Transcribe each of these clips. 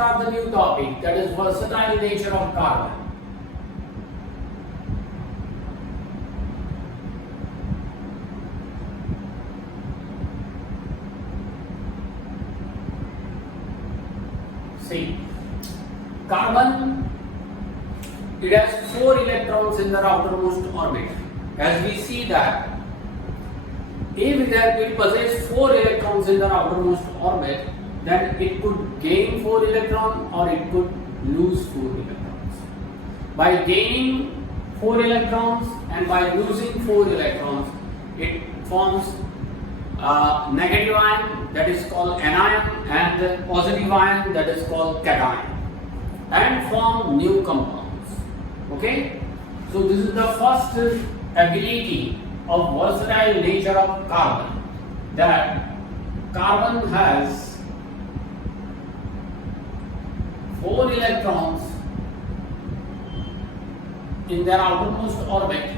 start the new topic, that is versatile nature of carbon. See, carbon, it has 4 electrons in the outermost orbit. As we see that if it possesses 4 electrons in the outermost orbit, then it could gain 4 electrons or it could lose 4 electrons. By gaining 4 electrons and by losing 4 electrons, it forms negative ion, that is called anion, and positive ion, that is called cation, and form new compounds. Okay, so this is the first ability of versatile nature of carbon, that carbon has 4 electrons in their outermost orbit,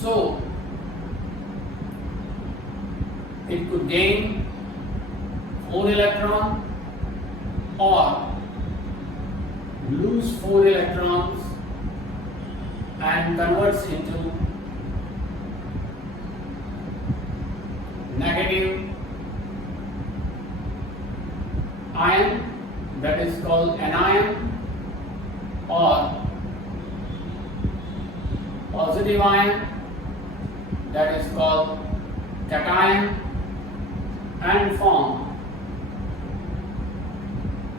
so it could gain 4 electrons or lose 4 electrons and converts into negative ion, that is called anion, or positive ion, that is called cation, and form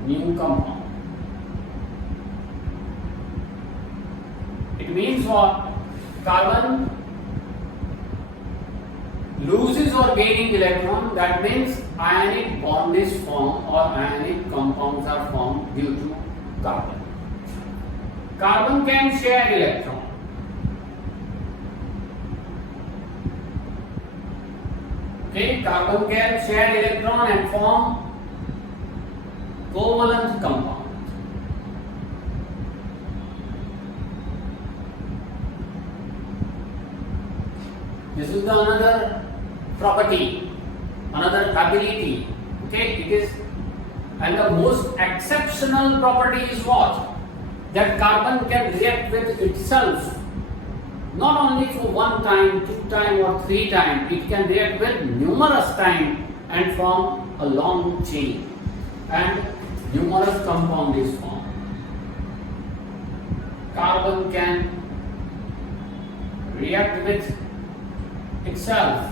new compound. It means what? Carbon loses or gaining electron, that means ionic bond is formed or ionic compounds are formed due to carbon. Carbon can share electron. Okay, carbon can share electron and form covalent compound. This is the another property, another ability. Okay, it is, and the most exceptional property is what? That carbon can react with itself, not only for 1 time, 2 time or 3 times. It can react with numerous times and form a long chain, and numerous compound is formed. Carbon can react with itself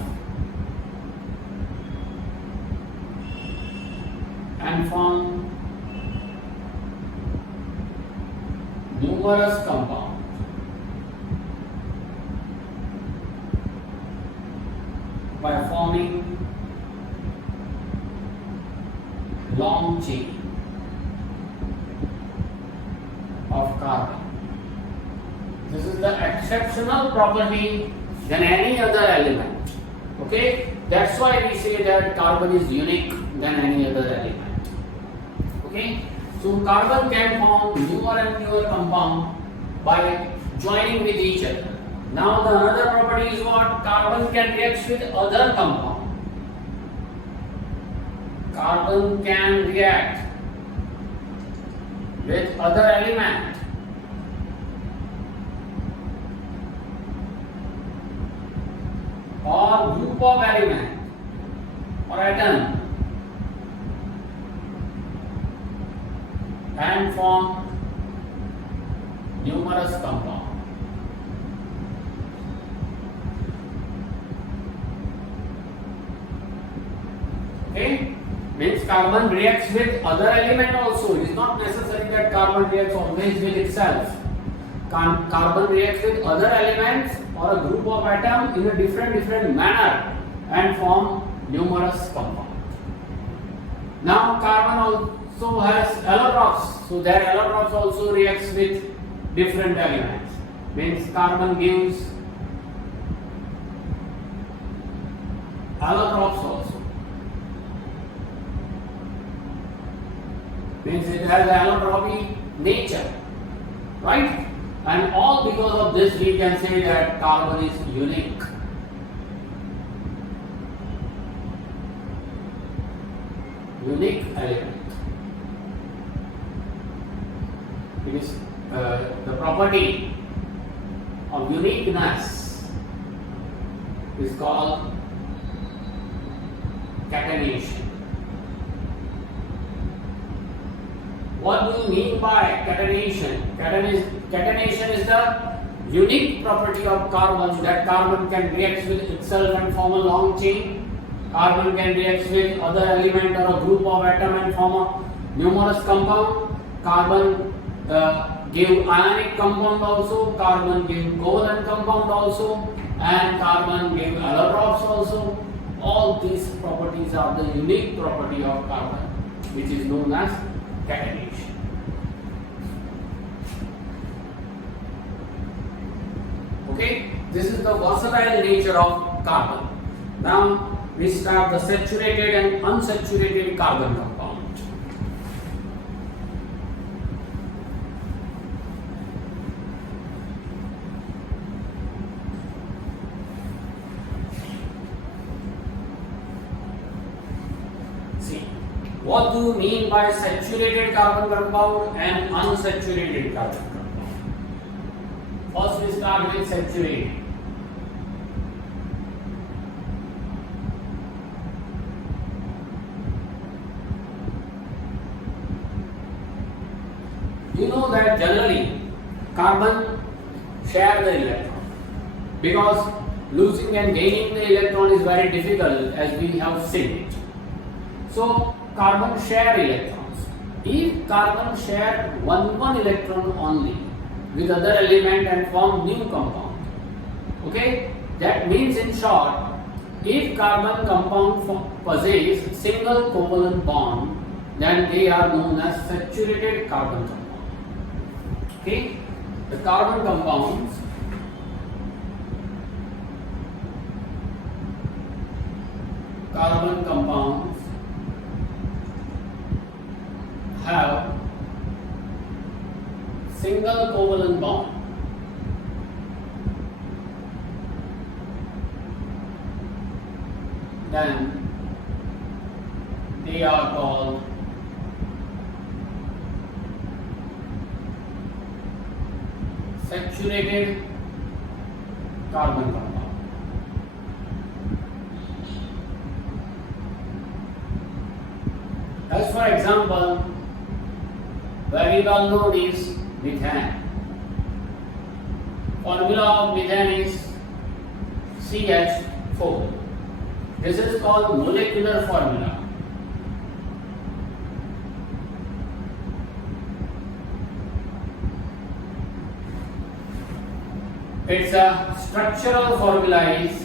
and form numerous compounds. By forming long chain of carbon. This is the exceptional property than any other element. Okay, that's why we say that carbon is unique than any other element. Okay, so carbon can form newer and newer compound by joining with each other. Now the another property is what? Carbon can react with other compound. Carbon can react with other element. Or group of element or atom and form numerous compound. Okay, means carbon reacts with other element also. It is not necessary that carbon reacts always with itself. Carbon reacts with other elements or a group of atoms in a different manner and form numerous compounds. Now carbon also has allotropes, so their allotropes also reacts with different elements. Means carbon gives allotropes also. Means it has allotropy nature, right? And all because of this we can say that carbon is unique. unique element. It is the property of uniqueness is called catenation. What do you mean by catenation? Catenation is the unique property of carbon, that carbon can react with itself and form a long chain. Carbon can react with other element or a group of atom and form a numerous compound. Carbon give ionic compound also, carbon give covalent compound also, and carbon give allotropes also. All these properties are the unique property of carbon, which is known as catenation. Okay, this is the versatile nature of carbon. Now we start the saturated and unsaturated carbon compound. See, what do you mean by saturated carbon compound and unsaturated carbon compound? First we start with saturated. You know that generally carbon share the electron because losing and gaining the electron is very difficult, as we have seen it. So carbon share electrons. If carbon share one electron only with other element and form new compound, okay, that means in short, if carbon compound possess single covalent bond, then they are known as saturated carbon compound. Okay, the carbon compounds have single covalent bond. Then they are called saturated carbon compound. As for example, very well known is methane. Formula of methane is CH4. This is called molecular formula. Its structural formula is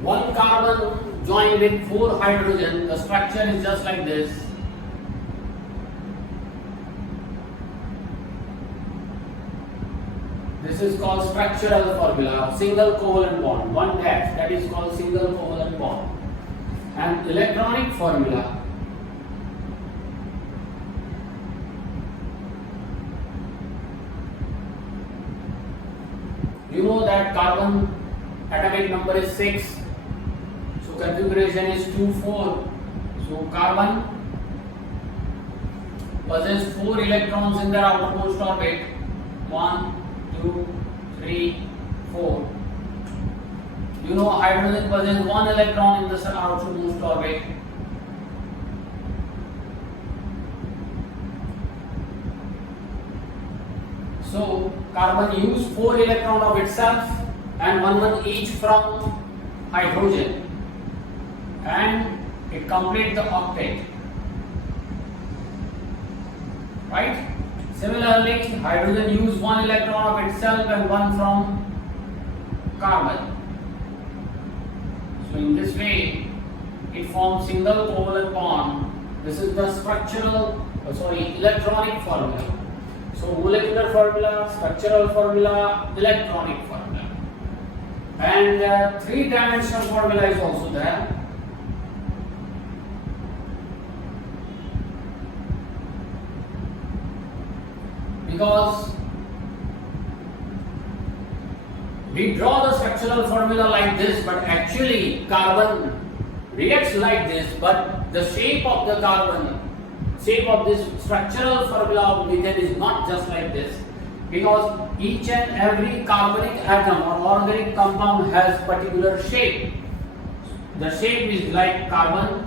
one carbon joined with 4 hydrogen. The structure is just like this. This is called structural formula. Single covalent bond, one dash, that is called single covalent bond. And electronic formula, you know that carbon atomic number is 6, so configuration is 2,4. So carbon possesses 4 electrons in their outermost orbit. 1, 2, 3, 4. You know hydrogen possesses 1 electron in the outermost orbit. So carbon use 4 electron of itself and one each from hydrogen, and it completes the octet. Right? Similarly, hydrogen use 1 electron of itself and 1 from carbon. So in this way, it forms single covalent bond. This is the electronic formula. So molecular formula, structural formula, electronic formula, and 3-dimensional formula is also there. Because We draw the structural formula like this, but actually carbon reacts like this, but the shape of the carbon, shape of this structural formula of methane is not just like this, because each and every carbonic atom or organic compound has particular shape. The shape is like carbon,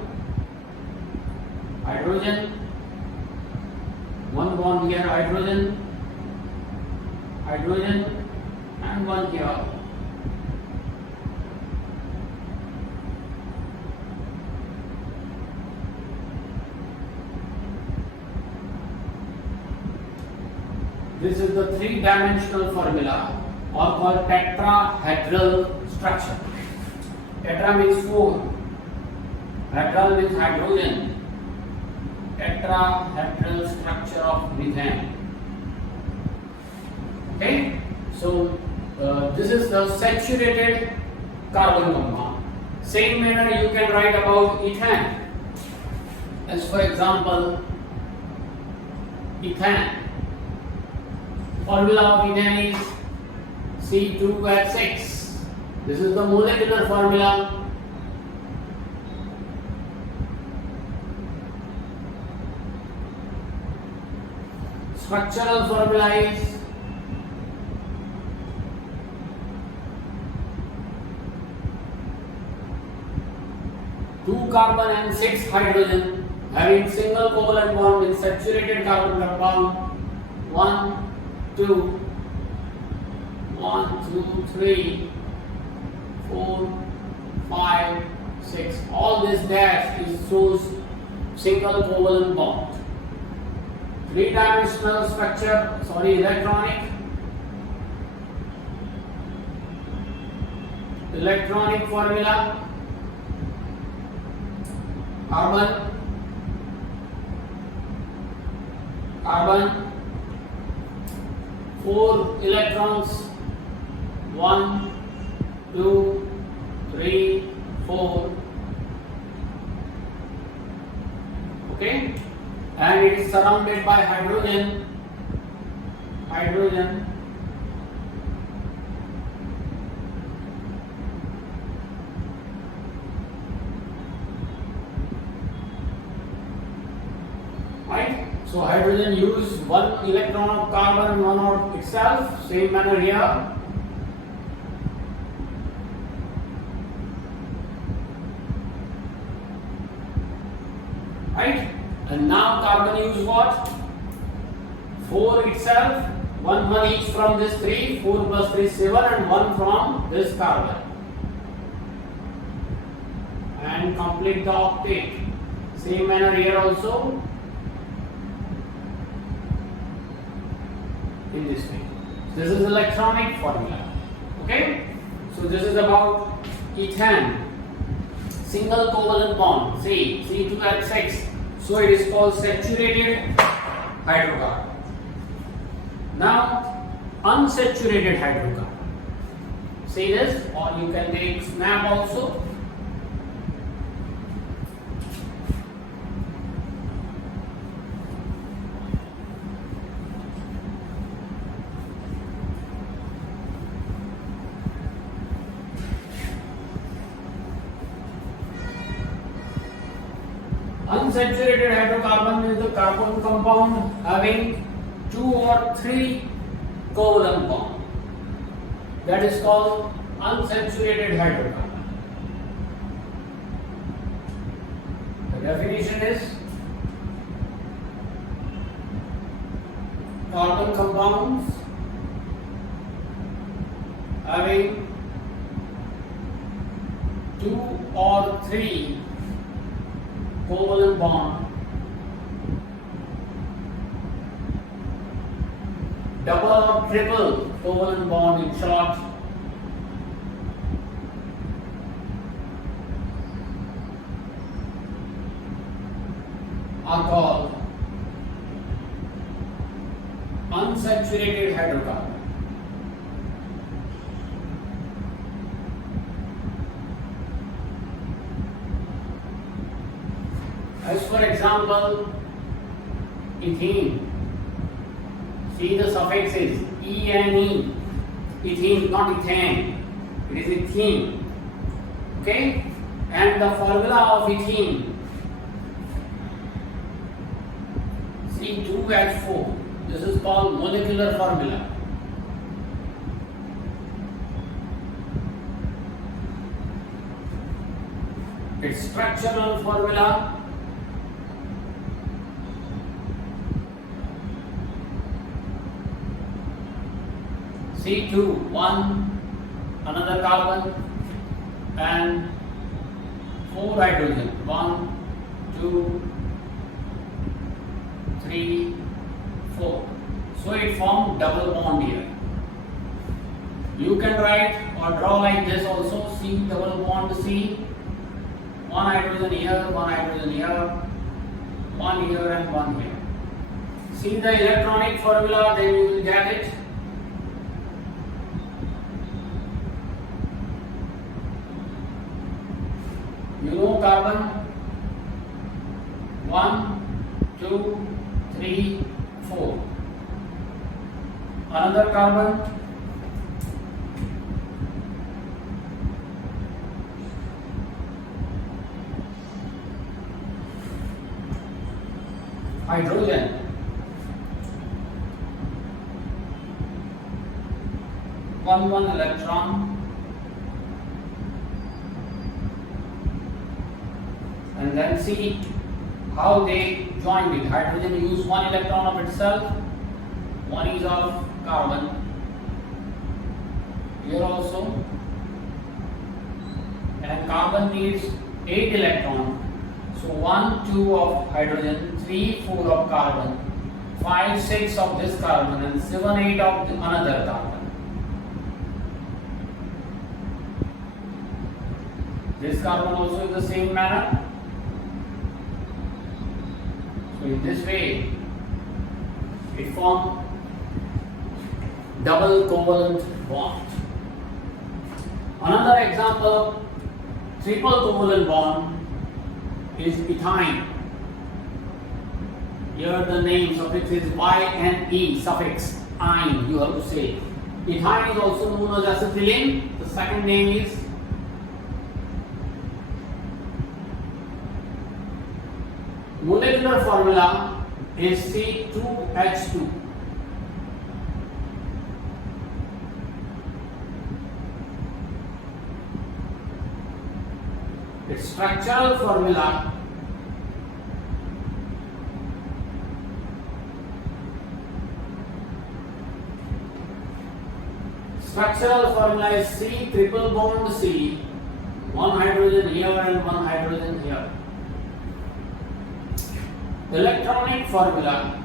hydrogen, one bond here, hydrogen, and one here. This is the three-dimensional formula, or called tetrahedral structure. Tetra means four, hedral means hydrogen. Tetrahedral structure of methane. Okay, so this is the saturated carbon compound. Same manner you can write about ethane. As for example, ethane. Formula of ethane is C2H6. This is the molecular formula. Structural formula is two carbon and six hydrogen having single covalent bond with saturated carbon compound. 1, 2, 3, 4, 5, 6. All this dash is shows single covalent bond. Three-dimensional structure, electronic formula. Carbon, 4 electrons, 1, 2, 3, 4. Okay, and it is surrounded by hydrogen. Right? So hydrogen use one electron of carbon and one of itself. Same manner here. Right? And now carbon use what? 4 itself, 1 each from this 3, 4 plus 3 7, and 1 from this carbon. And complete the octet. Same manner here also. In this way. This is electronic formula. Okay? So this is about ethane. Single covalent bond, C2H6. So it is called saturated hydrocarbon. Now, unsaturated hydrocarbon. See this, or you can take snap also. Unsaturated hydrocarbon is the carbon compound having 2 or 3 covalent bonds. That is called unsaturated hydrocarbon. The definition is carbon compounds having 2 or 3 covalent bond, double or triple covalent bond in short, are called unsaturated hydrocarbon. As for example, ethene. See the suffixes E and E. ethene, not ethane. It is ethene. Okay? And the formula of ethene, C2H4. This is called molecular formula. Its structural formula, C2, one, another carbon, and 4 hydrogen. 1, 2, 3, 4. So it forms double bond here. You can write or draw like this also. C double bond C. 1 hydrogen here, 1 hydrogen here, 1 here and 1 here. See the electronic formula, then you will get it. You know carbon 1, 2, 3, 4. Another carbon, hydrogen, one electron, and then see how they join with hydrogen. Use 1 electron of itself, 1 is of carbon. Here also, and carbon needs 8 electrons. So 1, 2 of hydrogen, 3, 4 of carbon, 5, 6 of this carbon, and 7, 8 of another carbon. This carbon also in the same manner. So in this way, it forms double covalent bond. Another example, triple covalent bond is ethyne. Here the name suffix is Y-N-E suffix, ine, you have to say. Ethyne is also known as acetylene. The second name is molecular formula is C2H2. Its structural formula is C triple bond C, 1 hydrogen here and 1 hydrogen here. Electronic formula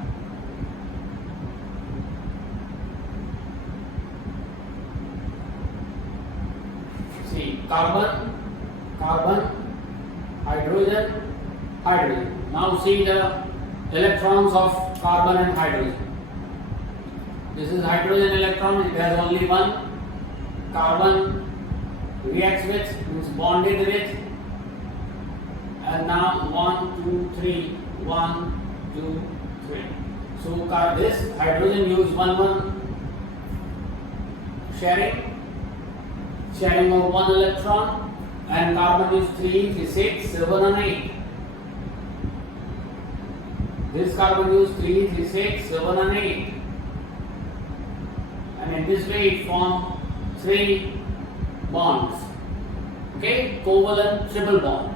see carbon, hydrogen, hydrogen. Now see the electrons of carbon and hydrogen. This is hydrogen electron, it has only one. Carbon reacts with, means bonded with, and now 1, 2, 3, 1, 2, 3. So this hydrogen use 1 sharing of 1 electron, and carbon is 3, 3, 6, 7 and 8. This carbon use 3, 3, 6, 7 and 8. And in this way it forms 3 bonds. Okay, covalent triple bond.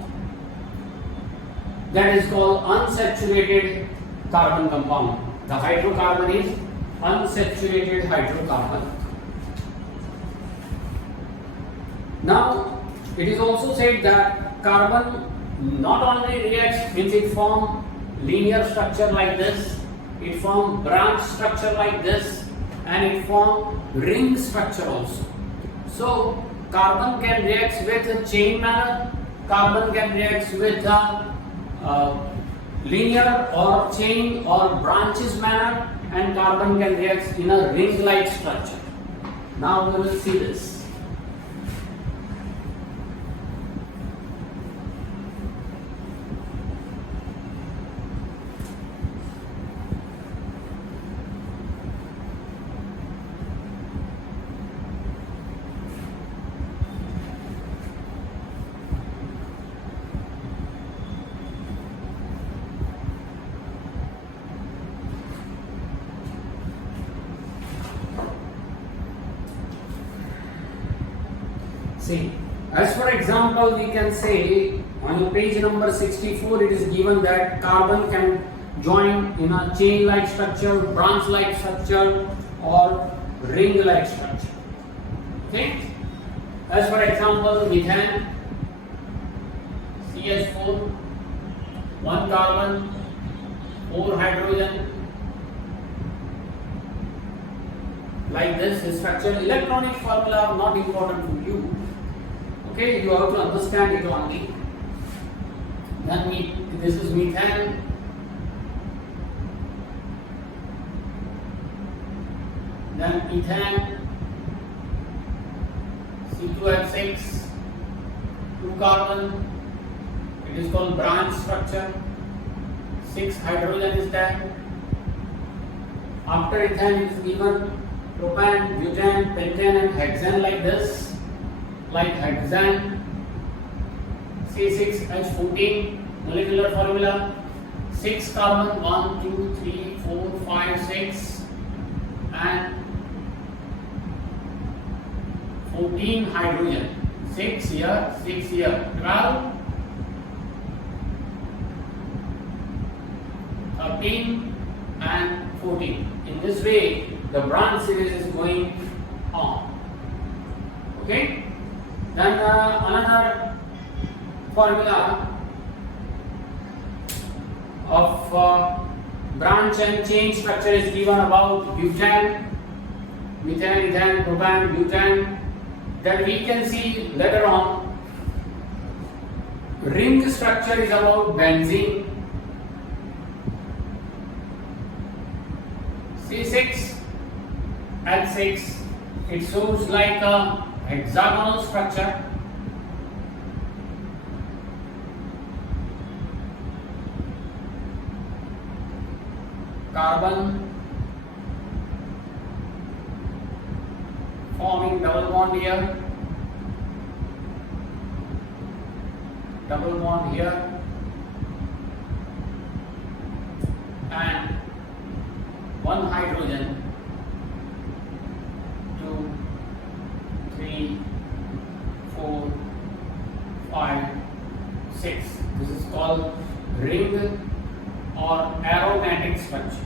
That is called unsaturated carbon compound. The hydrocarbon is unsaturated hydrocarbon. Now, it is also said that carbon not only reacts, means it forms linear structure like this, it forms branch structure like this, and it forms ring structure also. So, carbon can react with a chain manner, carbon can react with a linear or chain or branches manner, and carbon can react in a ring-like structure. Now we will see this. See, as for example, we can say on page number 64, it is given that carbon can join in a chain-like structure, branch-like structure, or ring-like structure. Okay. As for example, methane, CH4, 1 carbon, 4 hydrogen. Like this structure, electronic formula are not important to you. Okay, you have to understand it only. Then this is methane. Then ethane, C2H6, 2 carbon. It is called branch structure. 6 hydrogen is there. After ethane is given propane, butane, pentane and hexane like this. Like hexane, C6H14 molecular formula. 6 carbon, 1, 2, 3, 4, 5, 6 and 14 hydrogen. 6 here, 6 here. 12, 13 and 14. In this way, the branch series is going on. Okay? Then another formula of branch and chain structure is given about butane, methane, ethane, propane, butane. That we can see later on. Ring structure is about benzene. C6H6, it shows like a hexagonal structure. Carbon forming double bond here, double bond here, and 1 hydrogen, 2, 3, 4, 5, 6. This is called ring or aromatic structure.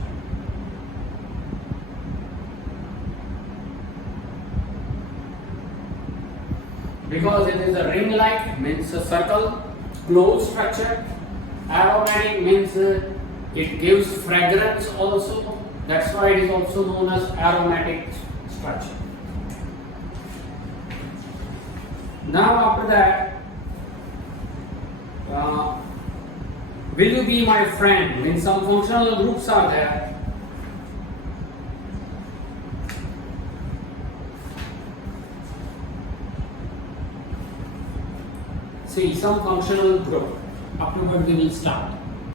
Because it is a ring-like, means a circle, closed structure. Aromatic means it gives fragrance also. That's why it is also known as aromatic structure. Now after that, will you be my friend? Means some functional groups are there. See, some functional group. Afterward we will start.